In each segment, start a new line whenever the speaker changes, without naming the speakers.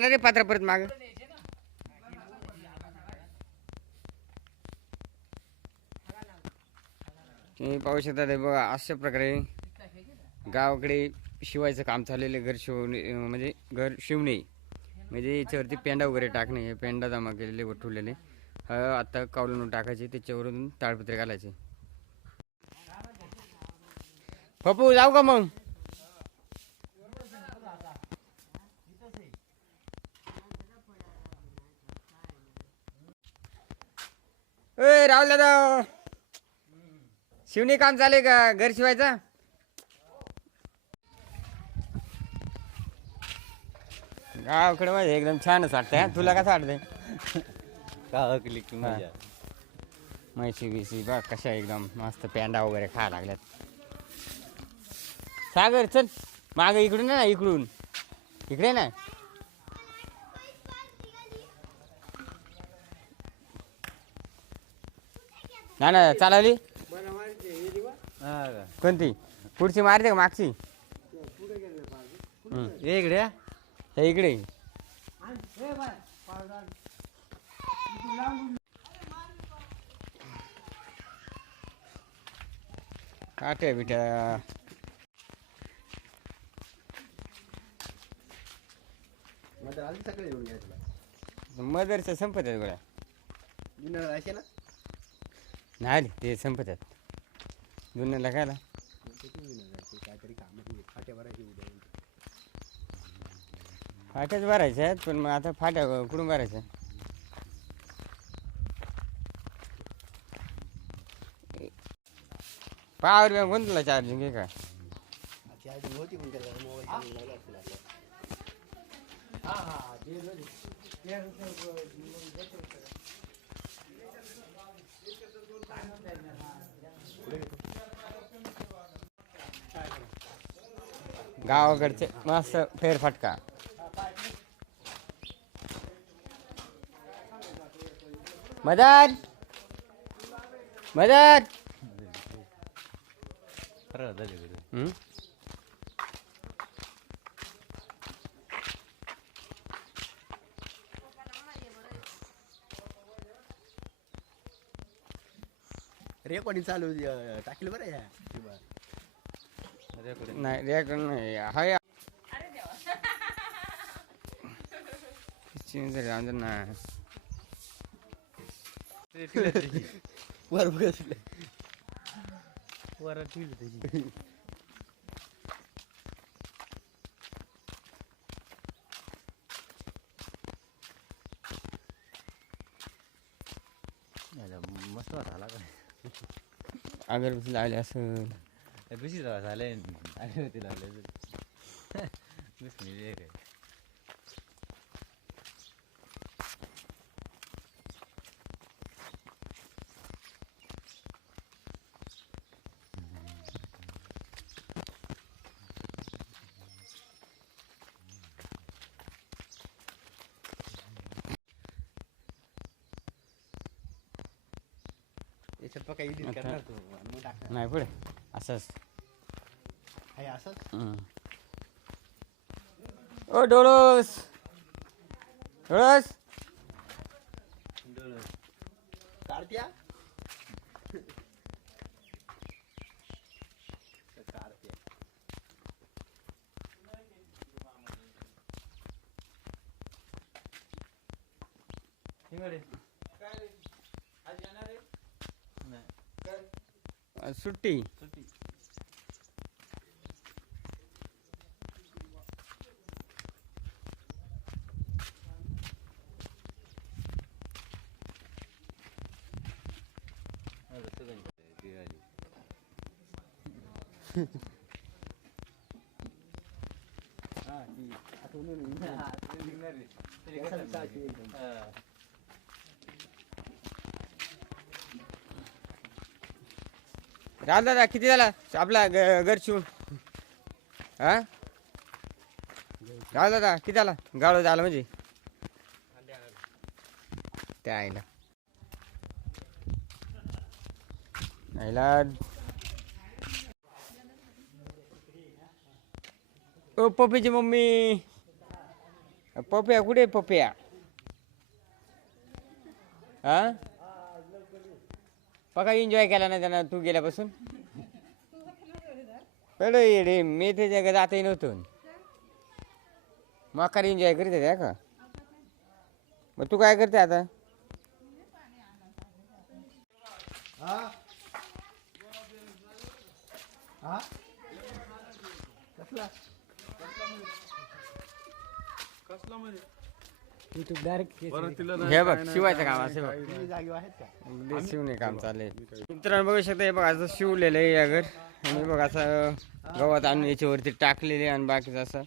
आणा रे पात्र परत माग. तुम्ही पाहू शकता ते बघा अशा प्रकारे गावाकडे शिवायचं काम चाललेलं आहे घर शिवणे म्हणजे घर शिवणे. म्हणजे याच्यावरती पेंडा वगैरे टाकणे हे पेंडा जमा केलेले व ठेवलेले. आता कावलून टाकायचे त्याच्यावरून ताळपत्रे घालायचे. पप्पू जाऊ का मग? ए राहुल दादा. शिवणी काम चालेल का? घर शिवायचा? गावाकडे माझे एकदम छानच वाटतंय हं. तुला कसं वाटतंय?
का क्लिक
हा. म्हैशी बिशी बघ कशा एकदम मस्त पेंडा वगैरे खायला लागल्यात. सागर चल. माग इकडून ना इकडून. इकडे ना. ना ना चालवली कोणती? पुढची मारते का मागची? हम्म.
ये इकडे या.
हे इकडे. काट्या बिट्या
सकाळी येऊन घ्या तुला.
मदरच्या संपत आहेत गोळ्या.
जुन्नर असे ना?
नाही ते संपतात दुनियाला काय
काहीतरी
फाट्याच भरायच्या आहेत पण मग आता फाट्या कुठून भरायच्या? पावर बँक तुला चार्जिंग आहे का?
चार्जिंग होती पण त्याला मोबाईल चार्जिंग लागला असेल आता.
गावाकडचे मस्त फेरफटका. मदत! मदत!
खरं
हम्म?
रेकॉर्डिंग चालू होती, अं, टाकलं बरं या.
नाही रेकॉर्ड नाही हाय. ना.
वर बसले वर ठेवली त्याची. मस्त झाला काय
अगरबत्ती लावली असं
बिशी झालंय आले होते लावले वीस मिनिट काय याच्यात बघा edit
आता-
करणार तू आणि मग टाकणार
नाही पुढे असंच.
आहे असंच.
ओ डोळस. डोळस.
कार्त्या?
சுட்டி Ah, चाल दादा किती झाला? आपला ग- घर शिवून. हा? राहुल दादा किती झाला? गाळो झाला म्हणजे? त्या आईला. आईला ओ पप्पीची मम्मी. पप्या कुठे आहे पप्या हा? बघा एन्जॉय केला ना त्यानं तू गेल्यापासून? पडो येडे मी ते जगात जातही नव्हतो मकार एन्जॉय करीत होत्या का? मग तू काय करते आता?
हा? हा
हे बघ शिवायचं काम असं बघ.
तुम्ही जागेवर आहेत का?
ते शिवणे काम चाललंय. मित्रांनो बघू शकता हे बघ असं शिवलेलं आहे या घर. आणि बघ असं गवत आणून याच्यावरती टाकलेले आणि बाकीचं असं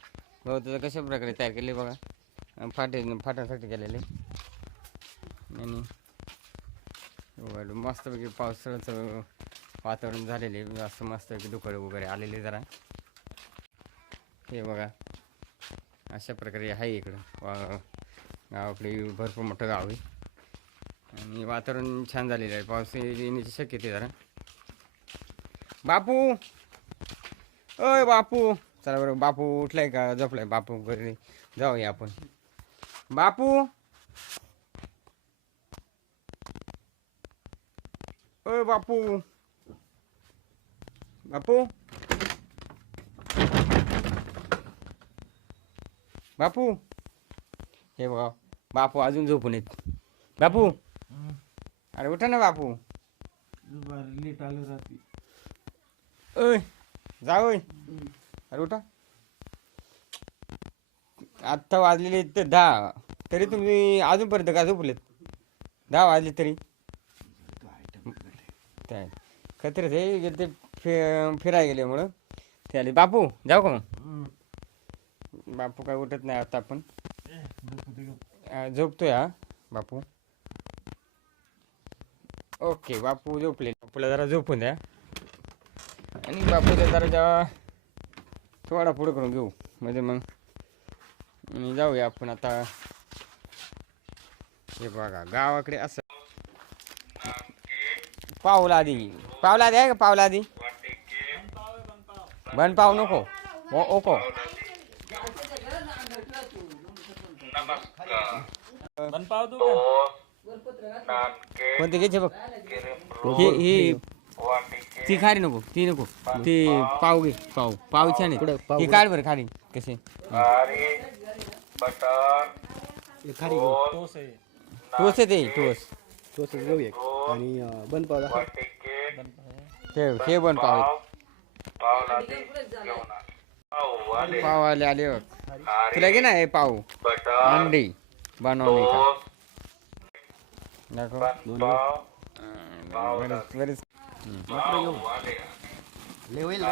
गवताचं कशा प्रकारे तयार केले बघा. फाटे फाट्यासाठी केलेले. आणि मस्तपैकी पावसाळ्याचं वातावरण झालेले आहे. असं मस्तपैकी दुकाळ वगैरे आलेले जरा. हे बघा अशा प्रकारे आहे इकडं. वा- गावाकडे भरपूर मोठं गाव आहे. आणि वातावरण छान झालेलं आहे. पाऊस येण्याची शक्यता जरा. बापू! अय बापू! चला बरं बापू उठलाय का? झोपलाय बापू घरी. जाऊया आपण. बापू! अय बापू! बापू! बापू! हे बघा. बापू अजून झोपून येत बापू! अरे उठा ना बापू.
लेट आलं रात्री.
ओय जा ओय. अरे उठा. आत्ता वाजलेले ते दहा. तरी तुम्ही अजूनपर्यंत का झोपलेत? दहा वाजले तरी. काय? खत्र ते गेले ते फि फिरायला गेले म्हणून. ते आले. बापू जाऊ का मग? बापू काय उठत नाही आता आपण. झोपतोय हा बापू. ओके बापू झोपले बापूला जरा झोपून द्या. आणि बापूला जरा जेव्हा थोडा पुढं करून घेऊ म्हणजे मग. जाऊया आपण आता. हे बघा गावाकडे असं. पावला आधी. पावला आधी आहे का? पावला आधी? बन पाव नको. ओको
बनपाव तू. का
कोणते घ्यायचे बघ. हे हे ती खारी नको ती नको. ती पाव. घे पाव. पाव छान? आहे.
कुठं?
काढ बरं खारी कसे?
खारी
आहे.
टोस आहे ते टोस.
तोच घेऊ एक. आणि बन पाव दाखव.
ठेव हे पण पाव. पाव आले. आले बघ. तुला घे ना हे पाव. अंडी. Banónica. D'accord,
Donnie. માત્ર એવું લેવી લે